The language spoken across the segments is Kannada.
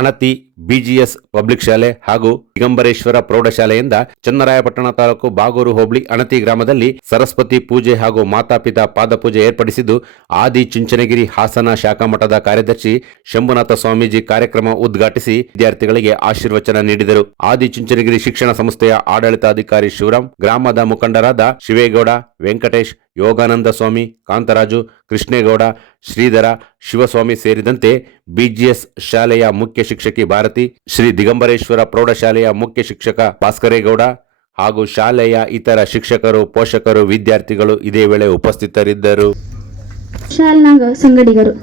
ಅಣತಿ ಬಿಜಿಎಸ್ ಪಬ್ಲಿಕ್ ಶಾಲೆ ಹಾಗೂ ದಿಗಂಬರೇಶ್ವರ ಪ್ರೌಢಶಾಲೆಯಿಂದ ಚನ್ನರಾಯಪಟ್ಟಣ ತಾಲೂಕು ಬಾಗೂರು ಹೋಬಳಿ ಅಣತಿ ಗ್ರಾಮದಲ್ಲಿ ಸರಸ್ವತಿ ಪೂಜೆ ಹಾಗೂ ಮಾತಾಪಿತಾ ಪಾದಪೂಜೆ ಏರ್ಪಡಿಸಿದ್ದು ಆದಿ ಚುಂಚನಗಿರಿ ಹಾಸನ ಶಾಖಾ ಮಠದ ಕಾರ್ಯದರ್ಶಿ ಶಂಭುನಾಥ ಸ್ವಾಮೀಜಿ ಕಾರ್ಯಕ್ರಮ ಉದ್ಘಾಟಿಸಿ ವಿದ್ಯಾರ್ಥಿಗಳಿಗೆ ಆಶೀರ್ವಚನ ನೀಡಿದರು. ಆದಿ ಚುಂಚನಗಿರಿ ಶಿಕ್ಷಣ ಸಂಸ್ಥೆಯ ಆಡಳಿತಾಧಿಕಾರಿ ಶಿವರಾಮ್, ಗ್ರಾಮದ ಮುಖಂಡರಾದ ಶಿವೇಗೌಡ, ವೆಂಕಟೇಶ್, ಯೋಗಾನಂದ ಸ್ವಾಮಿ, ಕಾಂತರಾಜು, ಕೃಷ್ಣೇಗೌಡ, ಶ್ರೀಧರ, ಶಿವಸ್ವಾಮಿ ಸೇರಿದಂತೆ ಬಿಜಿಎಸ್ ಶಾಲೆಯ ಮುಖ್ಯ ಶಿಕ್ಷಕಿ ಭಾರತಿ, ಶ್ರೀ ದಿಗಂಬರೇಶ್ವರ ಪ್ರೌಢಶಾಲೆಯ ಮುಖ್ಯ ಶಿಕ್ಷಕ ಭಾಸ್ಕರೇಗೌಡ ಹಾಗೂ ಶಾಲೆಯ ಇತರ ಶಿಕ್ಷಕರು, ಪೋಷಕರು, ವಿದ್ಯಾರ್ಥಿಗಳು ಇದೇ ವೇಳೆ ಉಪಸ್ಥಿತರಿದ್ದರು. ಸಂಗಡಿಗರು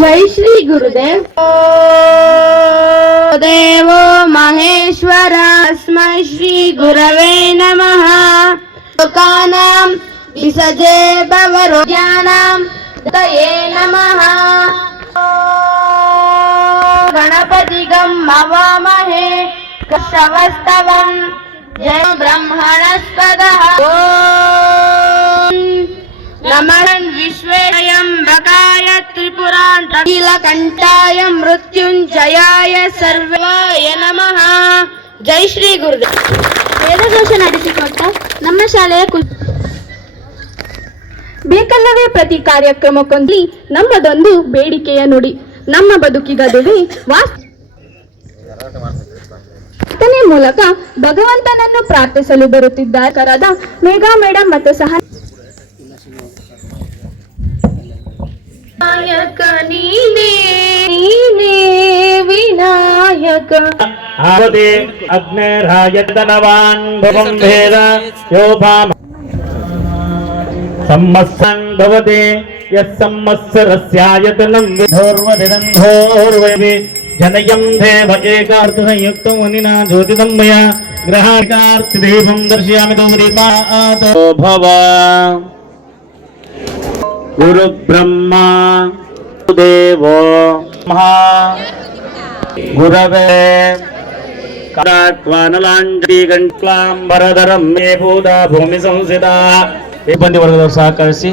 ಜೈ ಶ್ರೀ ಗುರುದೇವ್ ದೇವೋ ಮಹೇಶ್ವರ ಸ್ಮೈ ಶ್ರೀ ಗುರವೇ ನಮಃ. ಲೋಕಾನಾಂ ವಿಸಜೆ ಭವರೋಗ್ಯಾನಾಂ ದಯೇ ನಮಃ. ಗಣಪತಿಗಂ ಹವಾಮಹೇ ಕಶ್ರವಸ್ತವಂ ಜಯ ಬ್ರಹ್ಮಣಸ್ಪದಃ. ನಮಃ ವಿಶ್ವೇಶಂಬಕಾಯ ತ್ರಿಪುರಾಂತಕೀಲಕಂಠಾಯ ಮೃತ್ಯುಂಜಯಾಯ ಸರ್ವಾಯ ನಮಃ. ಜೈ ಶ್ರೀ ಗುರುದೇವ್. ವೇದಘೋಷ ನಡೆಸಿಕೊಟ್ಟ ನಮ್ಮ ಶಾಲೆಯ ಬೇಕಲ್ಲವೇ ಪ್ರತಿ ಕಾರ್ಯಕ್ರಮಕ್ಕೊಂದು ನಮ್ಮದೊಂದು ಬೇಡಿಕೆಯ ನುಡಿ. ನಮ್ಮ ಬದುಕಿಗದುವೆ ವಾಸ್ತನೆ ಮೂಲಕ ಭಗವಂತನನ್ನು ಪ್ರಾರ್ಥಿಸಲು ಬರುತ್ತಿದ್ದಾರೆ ಕರದ ಮೇಘಾ ಮೇಡಮ್ ಮತ್ತು ಸಹ ವಿನಾಯಕ ನೀನೇ ವಿನಾಯಕ ಆವತೆ ಅಗ್ನೇರಾಯತನವಾನ್ ಭವಂ ಭೇದ ಯೋಭಾಮ ಸಂಮಸ್ಸನ್ ಭವತೆ ಯಸ್ಸಂವತ್ಸರಸ್ಯಾಯತನಂ ವಿಧೋರ್ವದಿದಂಧೋರ್ವೈವಿ ಜನಯಂ ದೇವ ಏಕಾರ್ಥ ಸಂಯುಕ್ತಂ ವನಿನಾ ಜ್ಯೋತಿದಮ್ಮಯ ಗ್ರಹಾರ್ಥ ದೇವಂ ದರ್ಶಯಾಮಿ ತೋಮರಿಮಾತೋ ಭವ. ಗುರು ಬ್ರಹ್ಮ ದೇವೋ ಮಹಾ ಗುರವೇ ಕಾಟ್ವಾನಲಾಂಜಿ ಗಂಟ್ಲಾಂಬರಧರಂ ಮೇ ಭೂತ ಭೂಮಿ ಸಂಸ್ಥಿತ. ಸಿಬ್ಬಂದಿ ವರ್ಗದವರು ಸಹಕರಿಸಿ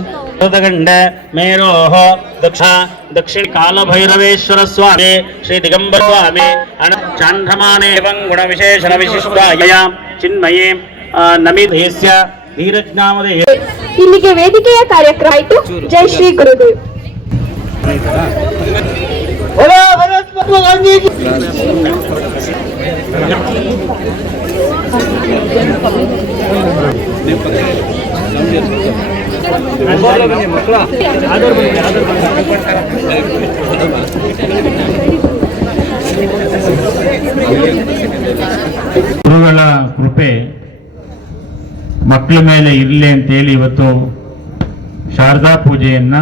ಗಂಡ ಮೇರೋಹ ದಕ್ಷಿಣ ಕಾಲಭೈರವೇಶ್ವರ ಸ್ವಾಮಿ, ಶ್ರೀ ದಿಗಂಬರ ಸ್ವಾಮಿ, ಚಾಂದ್ರಮಾನೇ ಗುಣ ವಿಶೇಷಣ ವಿಶಿಷ್ಟಾಯ ಚಿನ್ಮಯೇ ನಮಿದೇಸ್ಯ ಧೀರಜ್ಞಾಮದೇ. ಇಲ್ಲಿಗೆ ವೇದಿಕೆಯ ಕಾರ್ಯಕ್ರಮ ಆಯಿತು. ಜೈ ಶ್ರೀ ಗುರುದೇವ್. ಗುರುಗಳ ಕೃಪೆ ಮಕ್ಕಳ ಮೇಲೆ ಇರಲಿ ಅಂತೇಳಿ ಇವತ್ತು ಶಾರದಾ ಪೂಜೆಯನ್ನ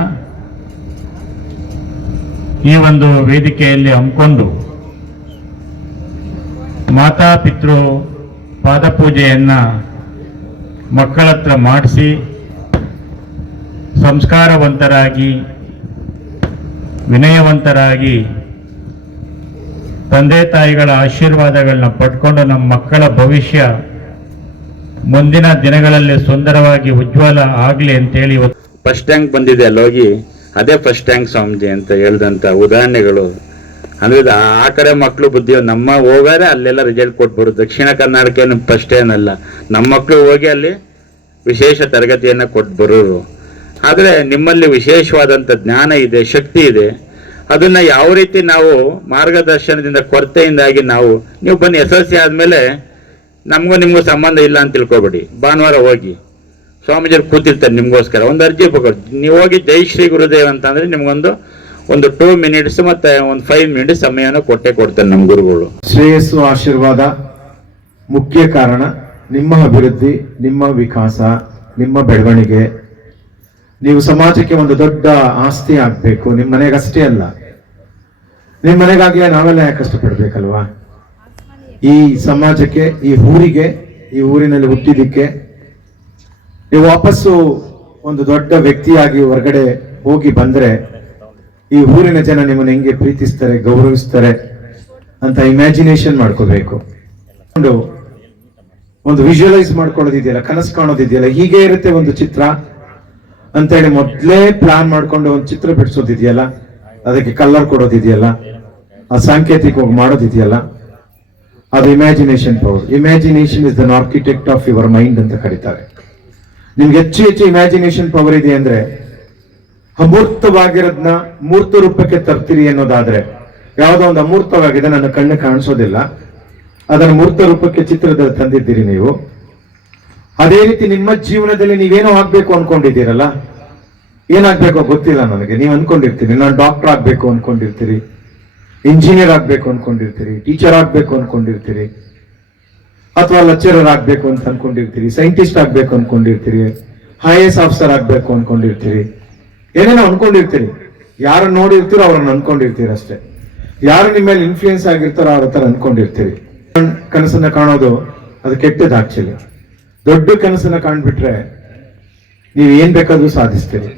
ಈ ಒಂದು ವೇದಿಕೆಯಲ್ಲಿ ಹಮ್ಮಿಕೊಂಡು ಮಾತಾಪಿತೃ ಪಾದಪೂಜೆಯನ್ನ ಮಕ್ಕಳ ಹತ್ರ ಮಾಡಿಸಿ ಸಂಸ್ಕಾರವಂತರಾಗಿ ವಿನಯವಂತರಾಗಿ ತಂದೆ ತಾಯಿಗಳ ಆಶೀರ್ವಾದಗಳನ್ನ ಪಡ್ಕೊಂಡು ನಮ್ಮ ಮಕ್ಕಳ ಭವಿಷ್ಯ ಮುಂದಿನ ದಿನಗಳಲ್ಲಿ ಸುಂದರವಾಗಿ ಉಜ್ವಲ ಆಗಲಿ ಅಂತೇಳಿ ಇವತ್ತು ಫಸ್ಟ್ ರ್ಯಾಂಕ್ ಬಂದಿದೆ ಅಲ್ಲಿ ಹೋಗಿ ಅದೇ ಫಸ್ಟ್ ರ್ಯಾಂಕ್ ಸ್ವಾಮೀಜಿ ಅಂತ ಹೇಳಿದಂಥ ಉದಾಹರಣೆಗಳು ಅಂದ್ರೆ ಆ ಕಡೆ ಮಕ್ಕಳು ಬುದ್ಧಿ ನಮ್ಮ ಹೋಗಾರೆ ಅಲ್ಲೆಲ್ಲ ರಿಸಲ್ಟ್ ಕೊಟ್ಬಿಡು. ದಕ್ಷಿಣ ಕರ್ನಾಟಕ ಫಸ್ಟ್ ಏನಲ್ಲ, ನಮ್ಮ ಮಕ್ಕಳು ಹೋಗಿ ಅಲ್ಲಿ ವಿಶೇಷ ತರಗತಿಯನ್ನು ಕೊಟ್ಟು ಬರೋರು. ಆದರೆ ನಿಮ್ಮಲ್ಲಿ ವಿಶೇಷವಾದಂಥ ಜ್ಞಾನ ಇದೆ, ಶಕ್ತಿ ಇದೆ. ಅದನ್ನ ಯಾವ ರೀತಿ ನಾವು ಮಾರ್ಗದರ್ಶನದಿಂದ ಕೊರತೆಯಿಂದಾಗಿ ನೀವು ಬನ್ನಿ SSLC ಆದಮೇಲೆ ನಮಗೂ ನಿಮಗೂ ಸಂಬಂಧ ಇಲ್ಲ ಅಂತ ತಿಳ್ಕೊಬೇಡಿ. ಭಾನುವಾರ ಹೋಗಿ ಸ್ವಾಮೀಜಿಯವ್ರು ಕೂತಿರ್ತಾರೆ ನಿಮಗೋಸ್ಕರ, ಒಂದು ಅರ್ಜಿ ಪಡ್ಕೊಡಿ. ನೀವು ಹೋಗಿ ಜೈ ಶ್ರೀ ಗುರುದೇವ್ ಅಂತಂದರೆ ನಿಮಗೊಂದು 2 ಮಿನಿಟ್ಸ್ ಮತ್ತು ಒಂದು 5 ಮಿನಿಟ್ಸ್ ಸಮಯನ ಕೊಡ್ತಾರೆ ನಮ್ಮ ಗುರುಗಳು. ಶ್ರೇಯಸ್ಸು ಆಶೀರ್ವಾದ ಮುಖ್ಯ ಕಾರಣ. ನಿಮ್ಮ ಅಭಿವೃದ್ಧಿ, ನಿಮ್ಮ ವಿಕಾಸ, ನಿಮ್ಮ ಬೆಳವಣಿಗೆ, ನೀವು ಸಮಾಜಕ್ಕೆ ಒಂದು ದೊಡ್ಡ ಆಸ್ತಿ ಆಗಬೇಕು. ನಿಮ್ಮ ಮನೆಗಷ್ಟೇ ಅಲ್ಲ, ನಿಮ್ಮ ಮನೆಗಾಗಲೇ ನಾವೆಲ್ಲ ಯಾಕೆ ಕಷ್ಟಪಡ್ಬೇಕಲ್ವಾ? ಈ ಸಮಾಜಕ್ಕೆ, ಈ ಊರಿಗೆ, ಈ ಊರಿನಲ್ಲಿ ಹುಟ್ಟಿದ್ದಕ್ಕೆ ನೀವು ವಾಪಸ್ಸು ಒಂದು ದೊಡ್ಡ ವ್ಯಕ್ತಿಯಾಗಿ ಹೊರಗಡೆ ಹೋಗಿ ಬಂದ್ರೆ ಈ ಊರಿನ ಜನ ನಿಮ್ಮನ್ನು ಹೆಂಗೆ ಪ್ರೀತಿಸ್ತಾರೆ, ಗೌರವಿಸ್ತಾರೆ ಅಂತ ಇಮ್ಯಾಜಿನೇಷನ್ ಮಾಡ್ಕೋಬೇಕು. ಒಂದು ವಿಜುವಲೈಸ್ ಮಾಡ್ಕೊಳ್ಳೋದಿದೆಯಲ್ಲ, ಕನಸು ಕಾಣೋದಿದೆಯಲ್ಲ, ಹೀಗೆ ಇರುತ್ತೆ ಒಂದು ಚಿತ್ರ. ಅಂತೇಳಿ ಮೊದಲೇ ಪ್ಲಾನ್ ಮಾಡ್ಕೊಂಡು ಒಂದು ಚಿತ್ರ ಬಿಡಿಸೋದಿದೆಯಲ್ಲ, ಅದಕ್ಕೆ ಕಲರ್ ಕೊಡೋದಿದೆಯಲ್ಲ, ಆ ಸಾಂಕೇತಿಕವಾಗಿ ಮಾಡೋದಿದೆಯಲ್ಲ, ಅದು imagination power. Imagination is the architect of your mind ಅಂತ ಕರೀತಾರೆ. ನಿಮ್ಗೆ ಹೆಚ್ಚು ಹೆಚ್ಚು ಇಮ್ಯಾಜಿನೇಷನ್ ಪವರ್ ಇದೆ ಅಂದ್ರೆ ಅಮೂರ್ತವಾಗಿರೋದನ್ನ ಮೂರ್ತ ರೂಪಕ್ಕೆ ತರ್ತೀರಿ ಅನ್ನೋದಾದ್ರೆ, ಯಾವುದೋ ಒಂದು ಅಮೂರ್ತವಾಗಿದೆ, ನನ್ನ ಕಣ್ಣು ಕಾಣಿಸೋದಿಲ್ಲ, ಅದನ್ನು ಮೂರ್ತ ರೂಪಕ್ಕೆ ಚಿತ್ರದಲ್ಲಿ ತಂದಿದ್ದೀರಿ ನೀವು. ಅದೇ ರೀತಿ ನಿಮ್ಮ ಜೀವನದಲ್ಲಿ ನೀವೇನೋ ಆಗ್ಬೇಕು ಅನ್ಕೊಂಡಿದ್ದೀರಲ್ಲ, ಏನಾಗ್ಬೇಕೋ ಗೊತ್ತಿಲ್ಲ ನನಗೆ, ನೀವು ಅನ್ಕೊಂಡಿರ್ತೀರಿ ನಾನು ಡಾಕ್ಟರ್ ಆಗ್ಬೇಕು ಅನ್ಕೊಂಡಿರ್ತೀರಿ, ಇಂಜಿನಿಯರ್ ಆಗ್ಬೇಕು ಅನ್ಕೊಂಡಿರ್ತೀರಿ, ಟೀಚರ್ ಆಗ್ಬೇಕು ಅನ್ಕೊಂಡಿರ್ತೀರಿ, ಅಥವಾ ಲೆಕ್ಚರರ್ ಆಗ್ಬೇಕು ಅಂತ ಅನ್ಕೊಂಡಿರ್ತೀರಿ, ಸೈಂಟಿಸ್ಟ್ ಆಗ್ಬೇಕು ಅನ್ಕೊಂಡಿರ್ತೀರಿ, IAS ಆಫೀಸರ್ ಆಗ್ಬೇಕು ಅನ್ಕೊಂಡಿರ್ತೀರಿ, ಏನೇನೋ ಅನ್ಕೊಂಡಿರ್ತೀರಿ. ಯಾರು ನೋಡಿರ್ತೀರೋ ಅವ್ರನ್ನ ಅನ್ಕೊಂಡಿರ್ತೀರಿ ಅಷ್ಟೇ. ಯಾರು ನಿಮ್ಮ ಮೇಲೆ ಇನ್ಫ್ಲೂಯೆನ್ಸ್ ಆಗಿರ್ತಾರೋ ಅವ್ರ ಹತ್ರ ಅನ್ಕೊಂಡಿರ್ತೀರಿ. ಕನಸನ್ನ ಕಾಣೋದು ಅದು ಕೆಟ್ಟದ್ದು. ಆಕ್ಚುಲಿ ದೊಡ್ಡ ಕನಸನ್ನ ಕಾಣ್ಬಿಟ್ರೆ ನೀವು ಏನ್ ಬೇಕಾದ್ರೂ ಸಾಧಿಸ್ತೀರಿ.